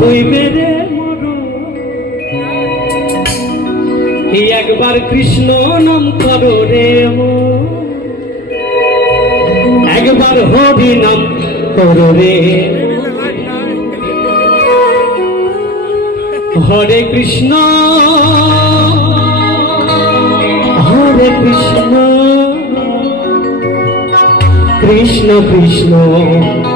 হইবে একবার কৃষ্ণ নাম করো রে। একবার হরি নাম করো রে। হরে কৃষ্ণ। হরে কৃষ্ণ। কৃষ্ণ কৃষ্ণ।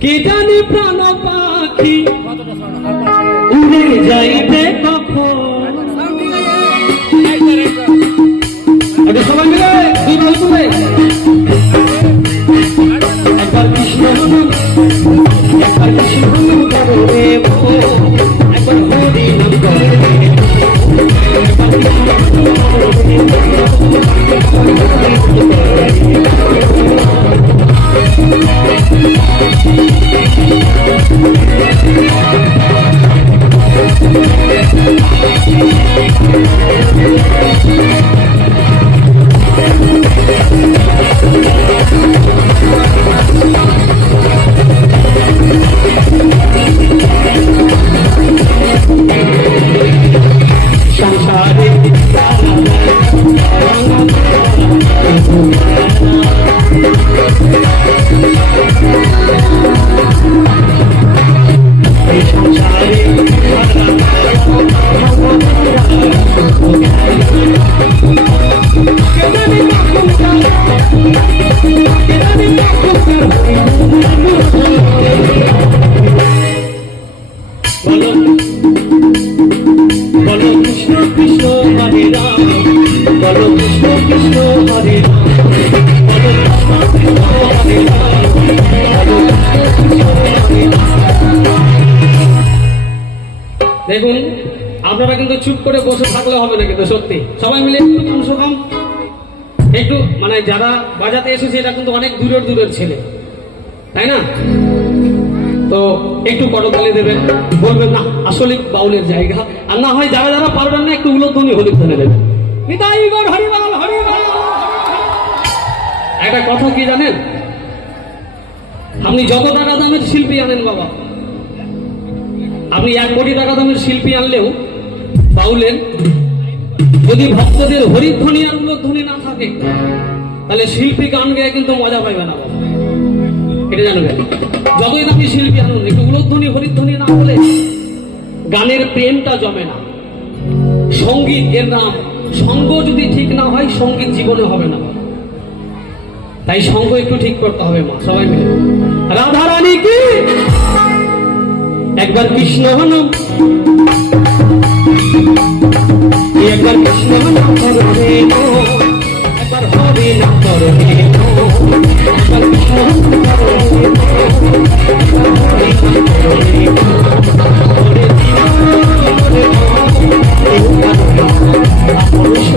কে জানে প্রাণ পাখি? উড়ে যাইতে কখন এই সংসারে বলো বলো দেখুন, আপনারা কিন্তু চুপ করে বসে থাকলে হবে না কিন্তু, সত্যি। সবাই মিলে একটু কম, একটু মানে যারা বাজাতে এসেছে এটা কিন্তু অনেক দূরের দূরের ছেলে। তাই না? তো একটু করতালি দেবেন, বলবেন না আসলে বাউলের জায়গা। আর না হয় যারা যারা পারবেন না, একটু উলোধ্বনি হলিত ধরে দেবেন। একটা কথা কি জানেন? আপনি যত টাকা দামের শিল্পী আনেন বাবা, আপনি এক কোটি টাকা দামের শিল্পী আনলেও বাউলের যদি ভক্তদের হরিধ্বনি আর উলোধ্বনি না থাকে, তাহলে শিল্পী গান গেয়ে কিন্তু মজা পাইবে না এটা জানবেন? যতই দামি শিল্পী আনুন, একটু উলোধ্বনি, হরিধ্বনি না হলে গানের প্রেমটা জমে না। সংগীত এর নাম সঙ্গ যদি ঠিক না হয় সংগীত জীবনে হবে না। তাই সঙ্গ একটু ঠিক করতে হবে মা সবাই মিলে। রাধা রানী কি একবার কৃষ্ণ হন একবার কৃষ্ণ গো, একবার করবে গো, একবার কৃষ্ণ নাম করবে না, আপন